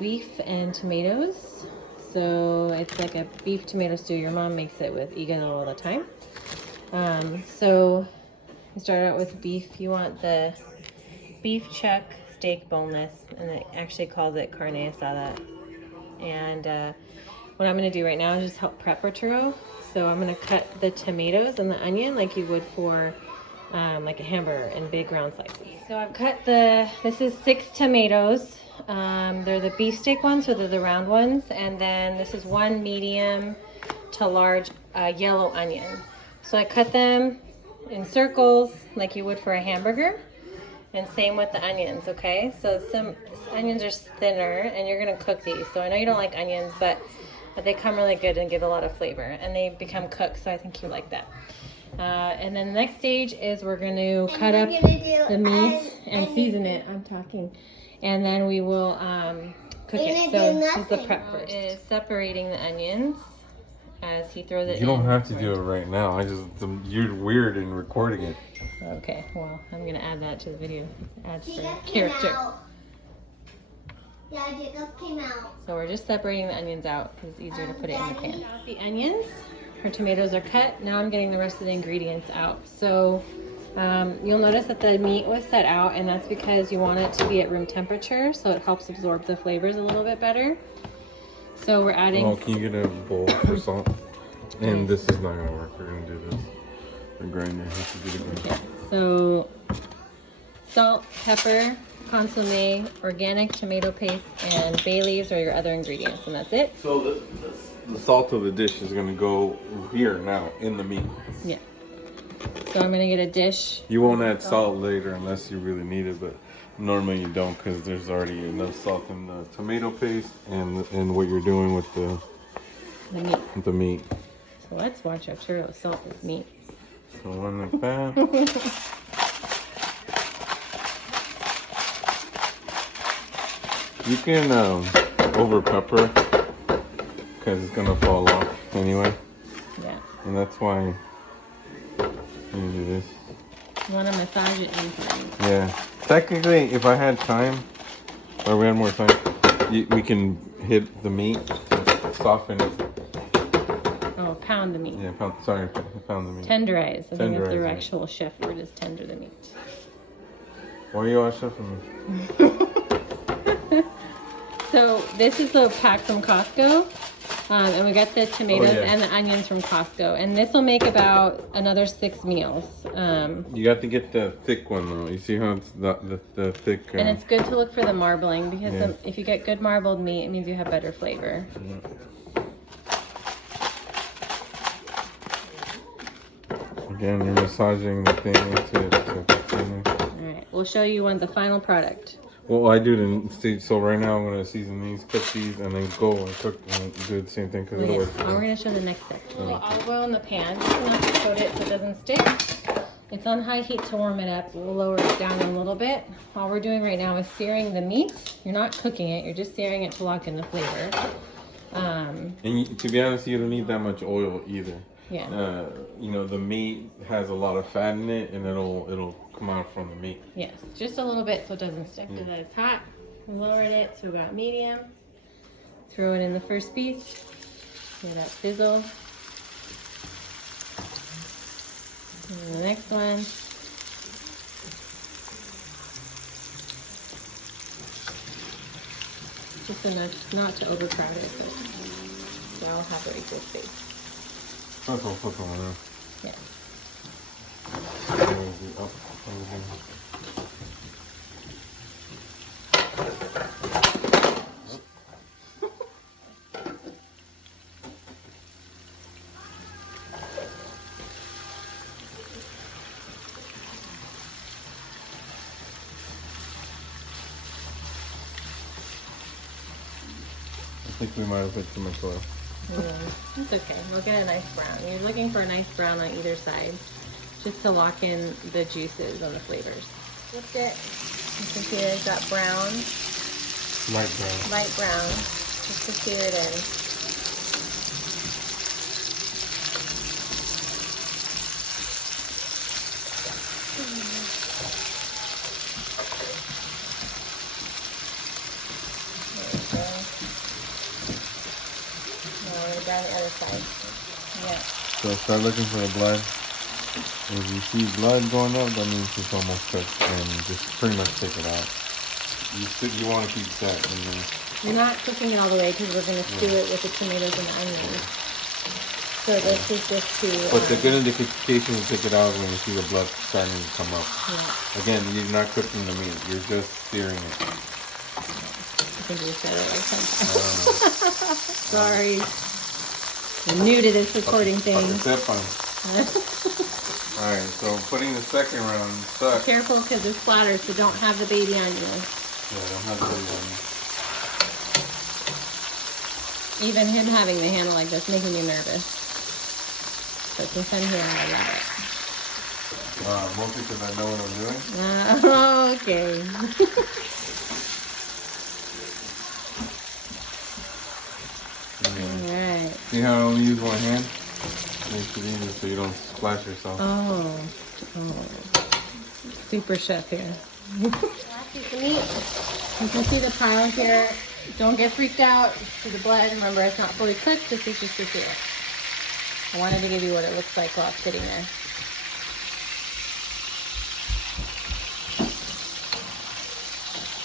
beef and tomatoes. So it's like a beef tomato stew. Your mom makes it with Egan all the time. So we start out with beef. You want the beef chuck steak boneless, and it actually calls it Carne Asada. And what I'm going to do right now is just help prep our churro. So I'm going to cut the tomatoes and the onion like you would for like a hamburger in big round slices. So I've cut this is 6 tomatoes. They're the beef steak ones, so they're the round ones. And then this is 1 medium to large yellow onion. So I cut them in circles like you would for a hamburger. And same with the onions, okay? So some onions are thinner, and you're gonna cook these. So I know you don't like onions, but they come really good and give a lot of flavor. And they become cooked, so I think you like that. And then the next stage is we're gonna cut up the meat and season it. I'm talking. And then we will cook it. So this is the prep first. Is separating the onions as he throws it in. You don't have to do it right now. You're weird in recording it. Okay, well, I'm gonna add that to the video. Adds for character. Yeah, Jacob came out. So we're just separating the onions out because it's easier to put it in the pan. Got the onions. Her tomatoes are cut. Now I'm getting the rest of the ingredients out. So you'll notice that the meat was set out, and that's because you want it to be at room temperature, so it helps absorb the flavors a little bit better. So we're adding... Oh, can you get a bowl for salt? And this is not gonna work. We're gonna do this. The grinder has to do the grinder. Okay. So salt, pepper, consomme, organic tomato paste, and bay leaves are your other ingredients, and that's it. So the salt of the dish is gonna go here now in the meat. Yeah. So I'm gonna get a dish. You won't add salt later unless you really need it, but normally you don't because there's already enough salt in the tomato paste and what you're doing with the meat. With the meat. So let's watch our churro salt with meat. So one like that. You can over pepper because it's gonna fall off anyway. Yeah. And that's why you do this. You want to massage it in. Yeah. Technically, if I had time, or we had more time, we can hit the meat, soften it. Oh, pound the meat. Yeah, pound the meat. Tenderize. I think that's the Tenderize, actual chef word is tender the meat. Why are you all chefing me? So this is the pack from Costco. And we got the tomatoes and the onions from Costco. And this will make about another 6 meals. You got to get the thick one though. You see how it's the thick... and it's good to look for the marbling because if you get good marbled meat, it means you have better flavor. Again, you're massaging the thing into it. Alright, we'll show you the final product. Well, I do the stage. So right now I'm gonna season these, cook these, and then go and cook and do the same thing because otherwise. Oh, we're gonna show the next step. Olive oil in the pan, just enough to coat it so it doesn't stick. It's on high heat to warm it up. We'll lower it down a little bit. All we're doing right now is searing the meat. You're not cooking it. You're just searing it to lock in the flavor. And to be honest, you don't need that much oil either. Yeah. You know, the meat has a lot of fat in it, and it'll come out from the meat. Yes, just a little bit so it doesn't stick. So that it's hot. We lowered it to about medium. Throw it in the first piece. Get that sizzle. And the next one. Just enough not to overcrowd it, but that'll have a equal space. Yeah. I think we might have put too much oil. It's okay. We'll get a nice brown. You're looking for a nice brown on either side, just to lock in the juices and the flavors. Flipped it. You can see it's got brown. Light brown. Light brown, just to sear it in. There we go. around the other side. Yeah. So start looking for the blood. If you see blood going up, that means it's almost cooked, and just pretty much take it out. You want to keep that in there. You're not cooking it all the way because we're going to stew it with the tomatoes and the onions. So this is just to... But the good indication to take it out when you see the blood starting to come up. Yeah. Again, you're not cooking the meat. You're just searing it. I think you said it like something. Sorry. I'm new to this recording thing. That's fine. Alright, so putting the second round stuck. Be careful because it splatters, so don't have the baby on you. Yeah, don't have the baby on you. Even him having the handle like this making me nervous. But since I'm here, I love it. Mostly because I know what I'm doing. Okay. Alright. See how I only use one hand? Makes it easier so you don't splash yourself. Oh. Super chef here. You can see the pile here. Don't get freaked out. See the blood. Remember, it's not fully cooked. This is just to see it. I wanted to give you what it looks like while it's sitting there.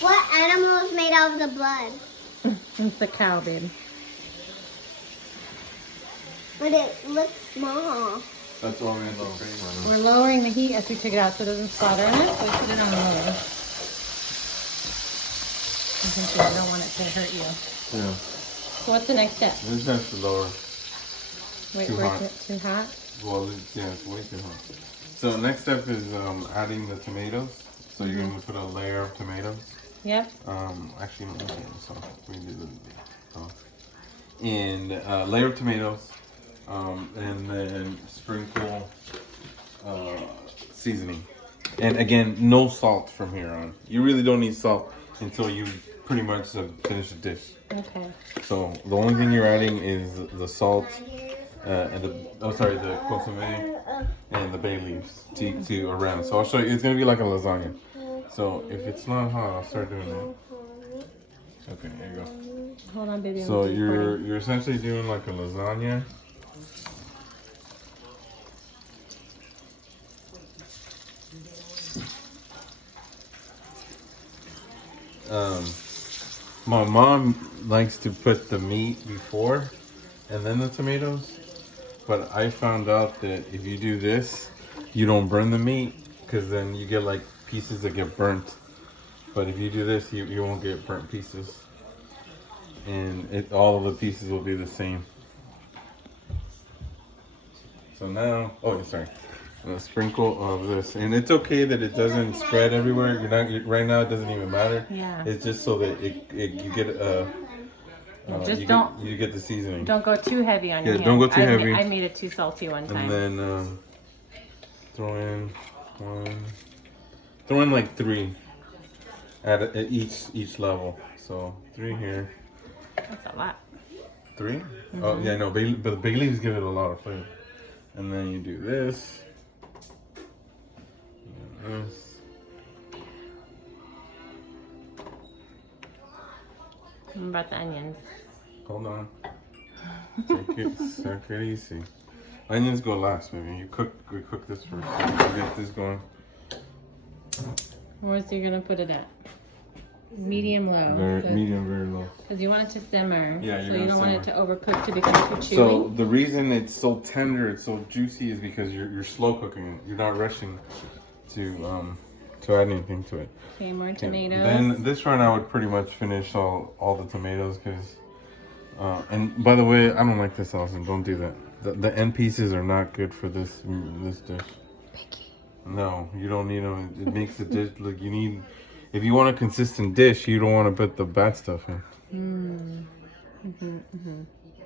What animal is made out of the blood? It's a cow, babe. But it looks small. That's all we're doing. We're lowering the heat as we take it out so it doesn't splatter in it. So we put it on low. I don't want it to hurt you. Yeah. So what's the next step? This has to lower. Wait Too for hot. it too hot? Well, yeah, it's way too hot. So next step is adding the tomatoes. So you're going to put a layer of tomatoes. Yep. Actually, let me take this off. We can do this off. And layer of tomatoes. And then sprinkle seasoning. And again, no salt from here on. You really don't need salt until you pretty much finish the dish. Okay. So the only thing you're adding is the salt and the consomme and the bay leaves to around. So I'll show you. It's gonna be like a lasagna. So if it's not hot, I'll start doing it. Okay, there you go. Hold on, baby. So you're essentially doing like a lasagna. My mom likes to put the meat before and then the tomatoes, but I found out that if you do this, you don't burn the meat because then you get like pieces that get burnt. But if you do this, you won't get burnt pieces, and all of the pieces will be the same. So now, a sprinkle of this, and it's okay that it doesn't spread everywhere. Right now. It doesn't even matter. Yeah. It's just so that you get you get the seasoning. Don't go too heavy on your hand. Don't go too heavy. I made it too salty one time. And then throw in like 3 at each level. So 3 here. That's a lot. 3? Mm-hmm. Oh yeah, no. But the bay leaves give it a lot of flavor. And then you do this. What about the onions? Hold on. Take it easy. Onions go last, baby. We cook this first. So we get this going. Where's you gonna put it at? Medium low. Medium, very low. Because you want it to simmer. Yeah, so you don't want it to overcook to become too chewy. So the reason it's so tender, it's so juicy, is because you're slow cooking it. You're not rushing to add anything to it. Okay, more tomatoes. Then this round I would pretty much finish all the tomatoes because. And by the way, I don't like this sauce, and don't do that. The end pieces are not good for this dish. Picky. No, you don't need them. It makes the dish look. You need. If you want a consistent dish, you don't want to put the bad stuff in.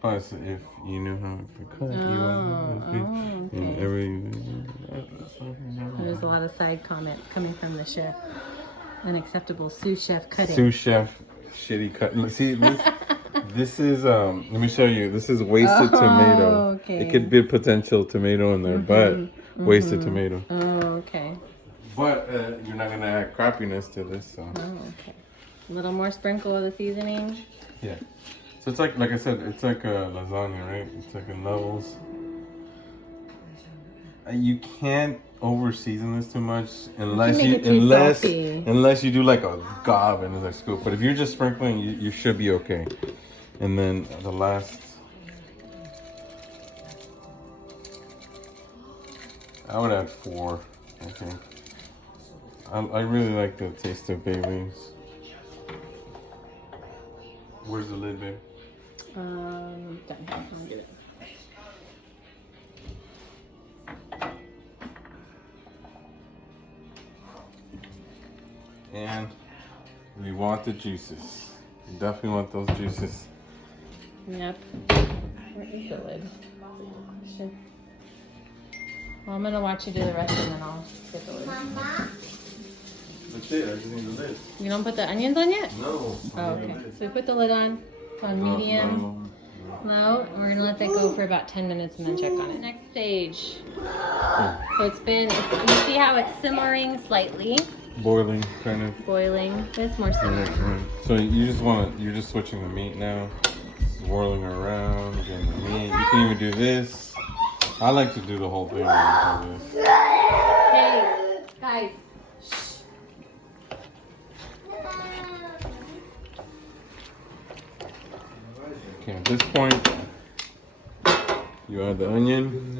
Plus, if you knew how to cook, There's a lot of side comment coming from the chef. Unacceptable sous chef cutting. Sous chef, shitty cut. See, this is let me show you. This is wasted tomato. Okay. It could be potential tomato in there, but wasted tomato. Oh, okay. But you're not gonna add crappiness to this, so. Oh, okay. A little more sprinkle of the seasoning. Yeah. So it's like I said, it's like a lasagna, right? It's like in levels. You can't over season this too much unless make it too salty. unless you do like a gob and a scoop. But if you're just sprinkling, you should be okay. And then the last, I would add 4. I think. I really like the taste of bay leaves. Where's the lid, babe? Down here. I'll get it. And we want the juices. We definitely want those juices. Yep. Where is the lid? Question. Well, I'm gonna watch you do the rest and then I'll get the lid. Mama. That's it. I just need the lid. You don't put the onions on yet? No. Oh, okay. So we put the lid on. It's on medium. Low. We're gonna let that go for about 10 minutes and then check on it. Next stage. So it's been, you see how it's simmering slightly. Boiling, kind of. Boiling. It's more simmering. So you're just switching the meat now. Swirling around, getting the meat. You can even do this. I like to do the whole thing like this. Hey, guys. Okay, at this point, you add the onion.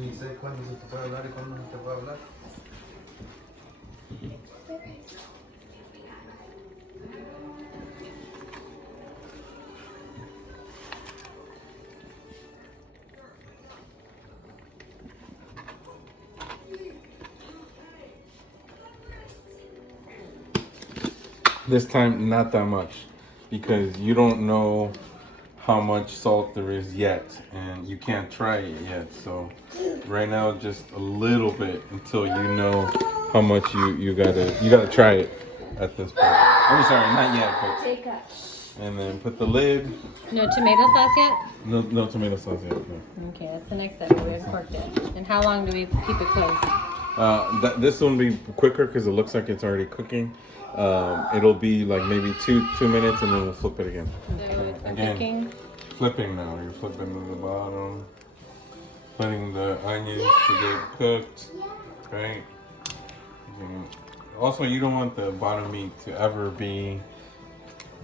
This time, not that much, because you don't know how much salt there is yet, and you can't try it yet. So right now, just a little bit until you know how much you gotta try it at this point. I'm sorry, not yet, but and then put the lid. No tomato sauce yet? No tomato sauce yet. No. Okay, that's the next step. We uncorked it. And how long do we keep it closed? This one will be quicker because it looks like it's already cooking. It'll be like maybe two minutes, and then we'll flip it again. So it's Again. cooking. Flipping now. You're flipping to the bottom. Letting the onions to get cooked. Okay. Also, you don't want the bottom meat to ever be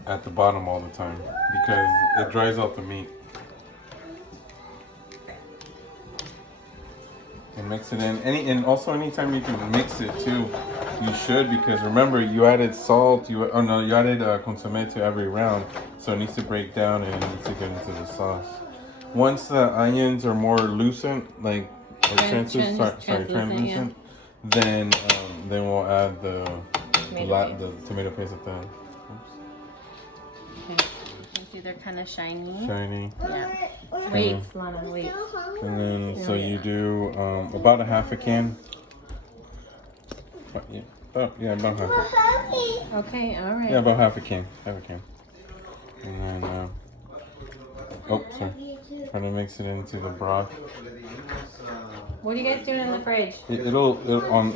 at the bottom all the time because it dries out the meat. And mix it in. And also anytime you can mix it too, you should, because remember you added salt. You added consommé to every round, so it needs to break down and it needs to get into the sauce. Once the onions are more lucent, like translucent, then we'll add the tomato paste at the end. Okay. See, they're kind of shiny. Shiny. Yeah. Wait, Lana, wait. And then so you do about a half a can. About half. Okay, all right. Yeah, about half a can. Half a can. And then trying to mix it into the broth. What are you guys doing in the fridge? It'll on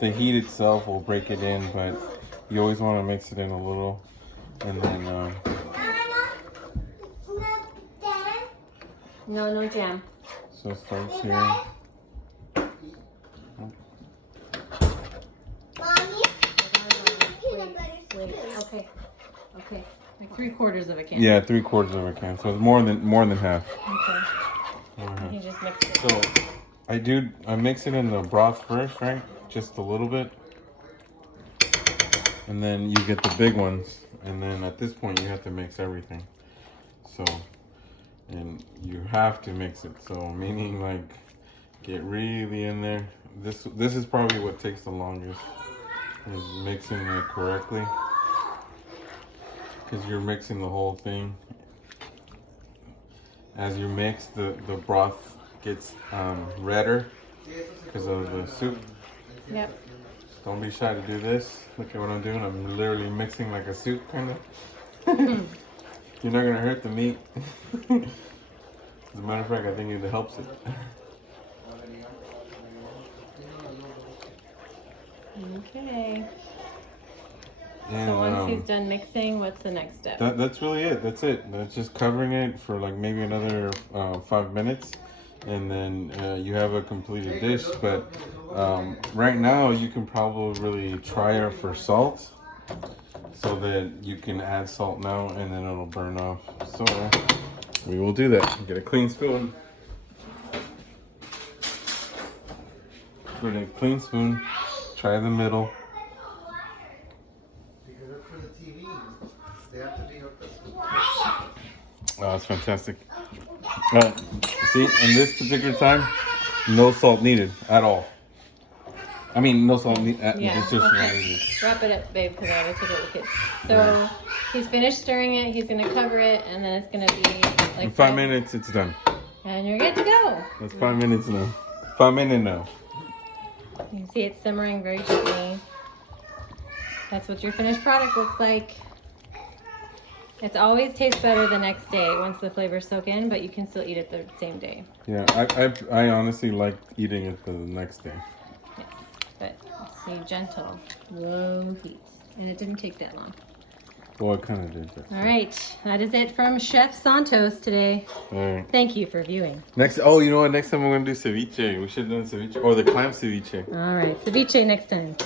the heat itself will break it in, but you always want to mix it in a little, and then No jam. so it starts here. Wait, okay. Like 3/4 of a can. Yeah, 3/4 of a can. So it's more than half. Okay. You just mix it. So I mix it in the broth first, right? Just a little bit. And then you get the big ones. And then at this point you have to mix everything. So, and you have to mix it. So meaning like get really in there. This is probably what takes the longest, is mixing it correctly. Because you're mixing the whole thing. As you mix, the broth gets redder because of the soup. Yep. Don't be shy to do this. Look at what I'm doing. I'm literally mixing like a soup, kind of. You're not gonna hurt the meat. As a matter of fact, I think it helps it. Okay. And, So once he's done mixing, what's the next step? That's really it. That's it. That's just covering it for like maybe another 5 minutes, and then you have a completed dish. But right now, you can probably really try it for salt, so that you can add salt now, and then it'll burn off. So we will do that. Get a clean spoon. Put in a clean spoon. Try the middle. Oh, that's fantastic. See, in this particular time, no salt needed at all. I mean, no salt needed. Yeah. It's just Okay. Wrap it up, babe, because I gotta take it with kids. So he's finished stirring it. He's gonna cover it, and then it's gonna be like in 5 minutes, it's done. and you're good to go. That's 5 minutes now. 5 minutes now. You can see it's simmering very gently. That's what your finished product looks like. It always tastes better the next day once the flavors soak in, but you can still eat it the same day. Yeah, I honestly like eating it the next day. Yes, but see, gentle, low heat, and it didn't take that long. Well, it kind of did. But... All right, that is it from Chef Santos today. All right. Thank you for viewing. Next, oh, you know what? Next time we're gonna do ceviche. We should have done ceviche or the clam ceviche. All right, ceviche next time.